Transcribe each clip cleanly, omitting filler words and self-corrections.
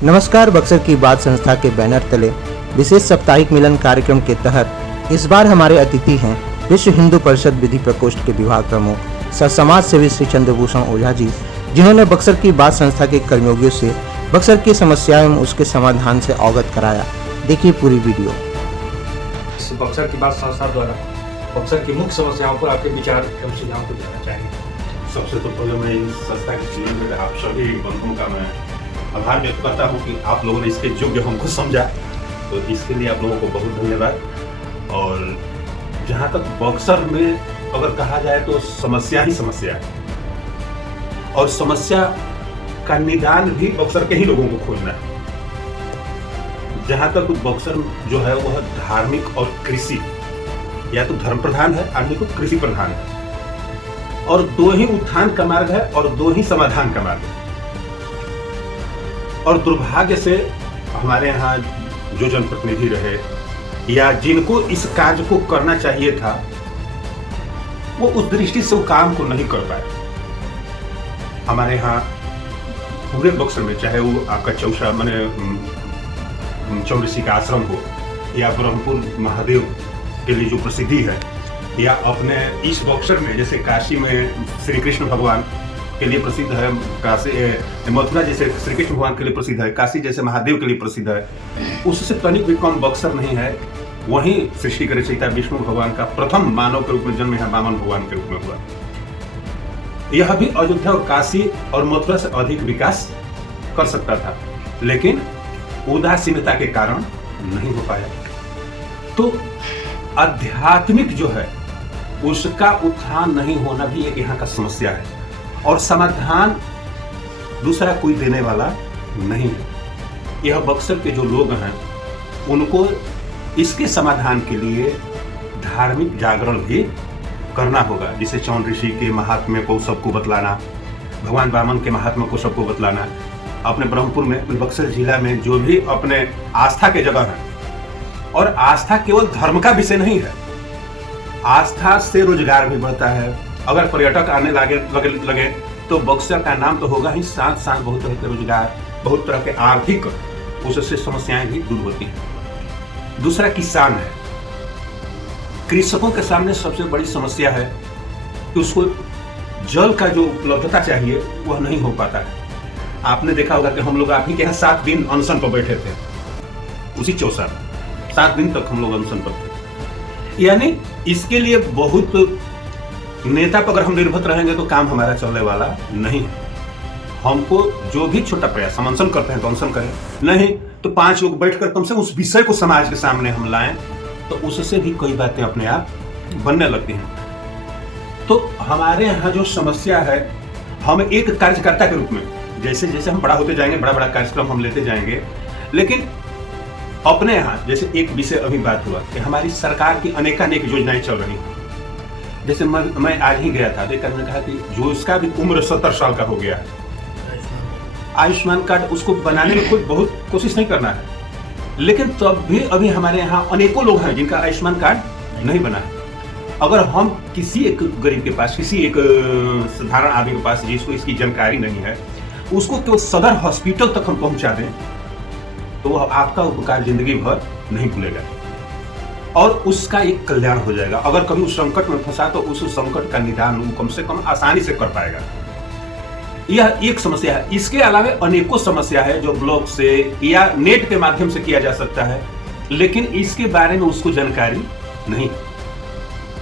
नमस्कार। बक्सर की बात संस्था के बैनर तले विशेष साप्ताहिक मिलन कार्यक्रम के तहत इस बार हमारे अतिथि हैं विश्व हिंदू परिषद विधि प्रकोष्ठ के विभाग प्रमुख सह समाज सेवी श्री चंद्रभूषण ओझा जी, जिन्होंने बक्सर की बात संस्था के कर्मयोगियों से बक्सर की समस्याएं एवं उसके समाधान से अवगत कराया। देखिए पूरी वीडियो। बक्सर की बात संस्था द्वारा बक्सर की मुख्य समस्याओं पर आपके विचार एवं सुझाव को देना चाहेंगे। सबसे तो पहले मैं इस संस्था के चीज आप सभी बंधुओं का मैं आभार व्यक्त करता हूँ कि आप लोगों ने इसके योग्य हमको समझा, तो इसके लिए आप लोगों को बहुत धन्यवाद। और जहाँ तक बक्सर में अगर कहा जाए तो समस्या ही समस्या है, और समस्या का निदान भी बक्सर के ही लोगों को खोजना है। जहाँ तक बक्सर जो है वह धार्मिक और कृषि, या तो धर्म प्रधान है अन्य तो कृषि प्रधान है, और दो ही उत्थान का मार्ग है और दो ही समाधान का मार्ग है। और दुर्भाग्य से हमारे यहाँ जो जनप्रतिनिधि रहे या जिनको इस कार्य को करना चाहिए था, वो उस दृष्टि से वो काम को नहीं कर पाए। हमारे यहाँ पूरे बक्सर में, चाहे वो आपका चौसा माने चौरसी का आश्रम हो, या ब्रह्मपुर महादेव के लिए जो प्रसिद्धि है, या अपने इस बक्सर में जैसे काशी में श्री कृष्ण भगवान के लिए प्रसिद्ध है, काशी मथुरा जैसे श्री कृष्ण भगवान के लिए प्रसिद्ध है, काशी जैसे महादेव के लिए प्रसिद्ध है, उससे तनिक भी कम बक्सर नहीं है। वहीं सृष्टि के रचयिता विष्णु भगवान का प्रथम मानव के रूप में जन्म यहाँ वामन भगवान के रूप में हुआ। यह भी अयोध्या और काशी और मथुरा से अधिक विकास कर सकता था, लेकिन उदासीनता के कारण नहीं हो पाया। तो आध्यात्मिक जो है उसका उत्थान नहीं होना भी एक यहाँ का समस्या है, और समाधान दूसरा कोई देने वाला नहीं है। यह बक्सर के जो लोग हैं उनको इसके समाधान के लिए धार्मिक जागरण भी करना होगा, जिसे चौन ऋषि के महात्म्य को सबको बतलाना, भगवान वामन के महात्म्य को सबको बतलाना। अपने ब्रह्मपुर में, बक्सर जिला में जो भी अपने आस्था के जगह है, और आस्था केवल धर्म का विषय नहीं है, आस्था से रोजगार भी बढ़ता है। अगर पर्यटक आने लगे तो बक्सर का नाम तो होगा ही, साथ साथ बहुत तरह के रोजगार, बहुत तरह के आर्थिक उससे समस्याएं भी दूर होती हैं। दूसरा किसान है। कृषकों के सामने सबसे बड़ी समस्या है कि उसको जल का जो उपलब्धता चाहिए वह नहीं हो पाता है। आपने देखा होगा कि हम लोग आप ही के यहाँ 7 दिन अनशन पर बैठे थे, उसी चौसा 7 दिन तक हम लोग अनशन पर थे। यानी इसके लिए बहुत नेता पर अगर हम निर्भर रहेंगे तो काम हमारा चलने वाला नहीं है। हमको जो भी छोटा प्रयास, हम अनशन करते हैं तो अनशन करें, नहीं तो 5 लोग बैठकर कम से कम उस विषय को समाज के सामने हम लाएं, तो उससे भी कई बातें अपने आप बनने लगती हैं। तो हमारे यहाँ जो समस्या है, हम एक कार्यकर्ता के रूप में जैसे जैसे हम बड़ा होते जाएंगे, बड़ा बड़ा कार्यक्रम हम लेते जाएंगे, लेकिन अपने यहाँ जैसे एक विषय अभी बात हुआ कि हमारी सरकार की अनेकानेक योजनाएं चल रही हैं। जैसे मैं आज ही गया था, देखकर मैंने कहा कि जो इसका भी उम्र 70 साल का हो गया है, आयुष्मान कार्ड उसको बनाने में कोई बहुत कोशिश नहीं करना है, लेकिन तब भी अभी हमारे यहाँ अनेकों लोग हैं जिनका आयुष्मान कार्ड नहीं बना है। अगर हम किसी एक गरीब के पास, किसी एक साधारण आदमी के पास जिसको इसकी जानकारी नहीं है, उसको केवल सदर हॉस्पिटल तक हम पहुंचा दें तो वह आपका उपकार जिंदगी भर नहीं भूलेगा, और उसका एक कल्याण हो जाएगा। अगर कभी उस संकट में फंसा तो उस संकट का निदान वो कम से कम आसानी से कर पाएगा। यह एक समस्या है। इसके अलावा अनेकों समस्या है जो ब्लॉग से या नेट के माध्यम से किया जा सकता है, लेकिन इसके बारे में उसको जानकारी नहीं।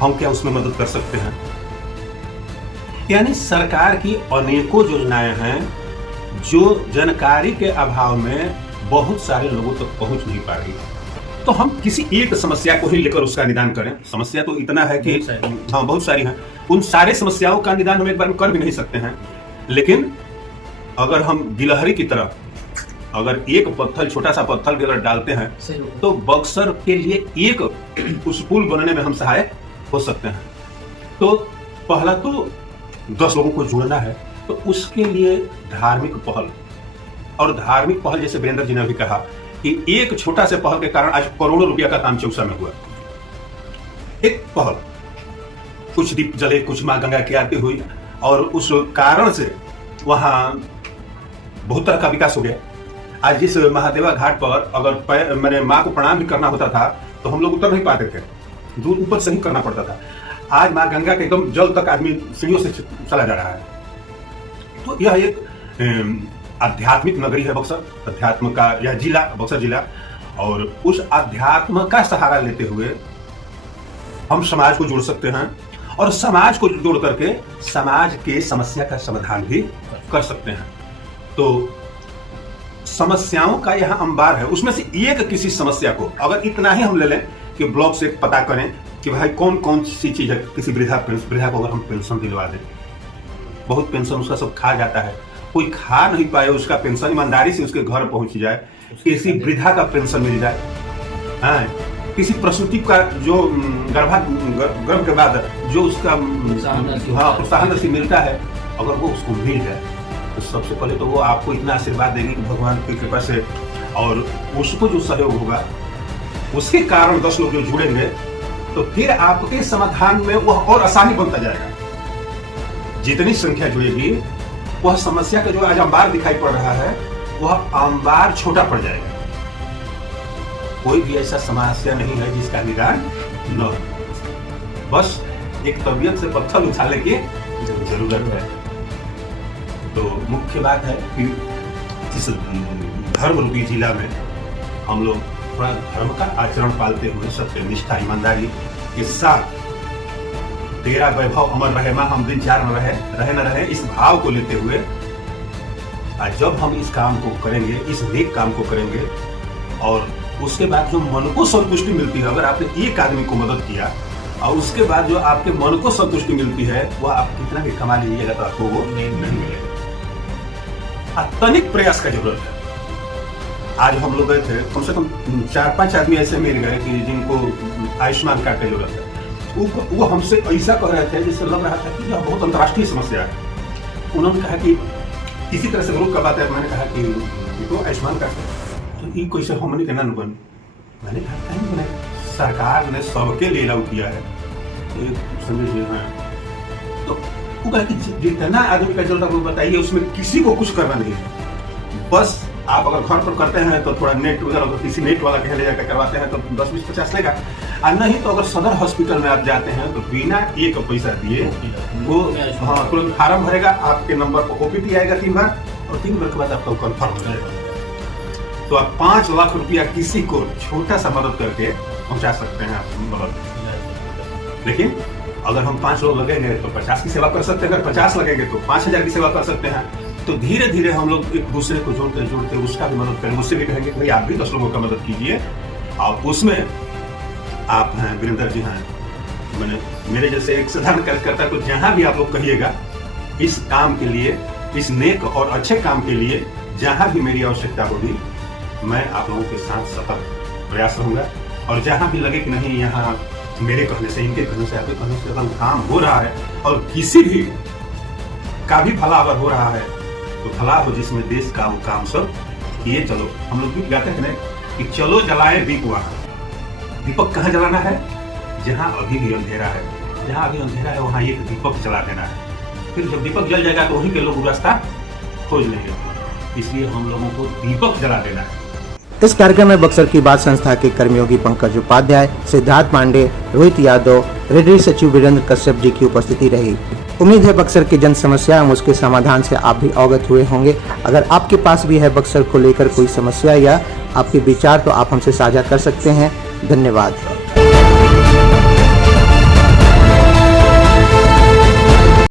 हम क्या उसमें मदद कर सकते हैं? यानी सरकार की अनेकों योजनाएं हैं जो जानकारी के अभाव में बहुत सारे लोगों तक पहुंच नहीं पा रही है। तो हम किसी एक समस्या को ही लेकर उसका निदान करें। समस्या तो इतना है कि हाँ बहुत सारी हैं, उन सारे समस्याओं का निदान हम एक बार में कर भी नहीं सकते हैं, लेकिन अगर हम गिलहरी की तरह अगर एक पत्थर, छोटा सा पत्थर भी अगर डालते हैं तो बक्सर के लिए एक उस पुल बनने में हम सहायक हो सकते हैं। तो पहला तो 10 लोगों को जोड़ना है, तो उसके लिए धार्मिक पहल, और धार्मिक पहल जैसे वीरेंद्र जी ने भी कहा कि एक छोटा से पहल के कारण आज करोड़ों रुपया का काम चौसा में हुआ। एक पहल, कुछ दीप जले, कुछ मां गंगा की आरती हुई, और उस कारण से वहां बहुत तरह का विकास हो गया। आज जिस महादेवा घाट पर अगर मेरे माँ को प्रणाम भी करना होता था तो हम लोग उतर नहीं पाते थे, दूर ऊपर से ही करना पड़ता था। आज माँ गंगा के एकदम जल तक आदमी सीढ़ियों से चला जा रहा है। तो यह एक आध्यात्मिक नगरी है बक्सर, अध्यात्म का यह जिला बक्सर जिला, और उस अध्यात्म का सहारा लेते हुए हम समाज को जोड़ सकते हैं और समाज को जोड़ करके समाज के समस्या का समाधान भी कर सकते हैं। तो समस्याओं का यहाँ अंबार है, उसमें से एक किसी समस्या को अगर इतना ही हम ले लें कि ब्लॉक से पता करें कि भाई कौन कौन सी चीज है, किसी वृद्धा को अगर हम पेंशन दिलवा दें, बहुत पेंशन उसका सब खा जाता है, कोई खा नहीं पाए उसका पेंशन ईमानदारी से उसके घर पहुंच जाए, किसी वृद्धा का पेंशन मिल जाए, किसी प्रसूति का जो गर्भ के बाद जो उसका प्रोत्साहन राशि मिलता है, अगर वो उसको मिल जाए तो सबसे पहले तो वो आपको इतना आशीर्वाद देंगे कि भगवान की कृपा से, और उसको जो सहयोग होगा उसके कारण 10 लोग जो जुड़ेंगे तो फिर आपके समाधान में वह और आसानी बनता जाएगा। जितनी संख्या जुड़ेगी वह समस्या का जो आज अंबार दिखाई पड़ रहा है वह अंबार छोटा पड़ जाएगा। कोई भी ऐसा समस्या नहीं है जिसका निदान न हो, बस एक तबीयत से पत्थर उछालने की जरूरत है। तो मुख्य बात है कि इस धर्म रूपी जिला में हम लोग थोड़ा धर्म का आचरण पालते हुए सत्य निष्ठा ईमानदारी के साथ तेरा वैभव अमर रहे मां हम दिन चार रहे न रहे इस भाव को लेते हुए आज जब हम इस काम को करेंगे, इस नेक काम को करेंगे, और उसके बाद जो मन को संतुष्टि मिलती है, अगर आपने एक आदमी को मदद किया और उसके बाद जो आपके मन को संतुष्टि मिलती है वह आप कितना भी कमा लीजिएगा तो आपको वो नहीं मिलेगा। तनिक प्रयास का जरूरत है। आज हम लोग गए थे, कम से कम 4-5 आदमी ऐसे मिल गए कि जिनको आयुष्मान कार्ड की जरूरत है। वो हमसे ऐसा कह रहे थे जिससे लग रहा था कि यह बहुत अंतर्राष्ट्रीय समस्या है। उन्होंने कहा कि इसी तरह से ग्रुप का बात है। मैंने कहा कि तो आयुष्मान कार्ड तो ये कैसे हमने कहना न बन, मैंने कहा सरकार ने सबके लिए लागू किया है, समझिए। तो वो कहा कि जितना आदमी का जरूरत है बताइए, उसमें किसी को कुछ करना नहीं है। बस आप अगर घर पर करते हैं तो थोड़ा नेट वगैरह किसी नेट वाला कहीं ले जाकर करवाते हैं तो 10-20-50 लेगा, और नहीं तो अगर सदर हॉस्पिटल में आप जाते हैं तो बिना एक पैसा दिए वो तुरंत फार्म भरेगा, आपके नंबर पर ओपीटी आएगा 3 बार, और 3 बार के बाद आपका कन्फर्म हो जाएगा। तो आप 5 लाख रुपया किसी को छोटा सा मदद करके पहुंचा सकते हैं मदद। लेकिन अगर हम 5 लोग लगेंगे तो 50 की सेवा कर सकते हैं, अगर 50 लगेंगे तो 5000 की सेवा कर सकते हैं। तो धीरे धीरे हम लोग एक दूसरे को जोड़ते उसका भी मदद करेंगे। उससे भी कहेंगे भाई आप भी 10 लोगों का मदद कीजिए, और उसमें आप हैं वीरेंद्र जी हैं, मैंने मेरे जैसे एक साधारण कार्यकर्ता को जहां भी आप लोग कहिएगा इस काम के लिए, इस नेक और अच्छे काम के लिए जहां भी मेरी आवश्यकता होगी मैं आप लोगों के साथ सतत प्रयास रहूंगा। और जहां भी लगे कि नहीं यहाँ मेरे कहने से, इनके कहने से, आपके कहने से अगर काम हो रहा है और किसी भी का भी भला अगर हो रहा है तो भला हो जिसमें देश का वो काम सब किए चलो। हम लोग भी कहते हैं कि चलो जलाएं दीप वहां। दीपक कहाँ जलाना है? जहां अभी भी अंधेरा है। जहां अभी अंधेरा है वहां एक दीपक जला देना है। फिर जब दीपक जल जाएगा तो वहीं के लोग रास्ता खोज लेंगे। इसलिए हम लोगों को दीपक जला देना है। इस कार्यक्रम में बक्सर की बात संस्था के कर्मयोगी पंकज उपाध्याय, सिद्धार्थ पांडे, रोहित यादव, रेडरी सचिव वीरेंद्र कश्यप जी की उपस्थिति रही। उम्मीद है बक्सर की जन समस्या एवं उसके समाधान से आप भी अवगत हुए होंगे। अगर आपके पास भी है बक्सर को लेकर कोई समस्या या आपके विचार तो आप हमसे साझा कर सकते हैं। धन्यवाद।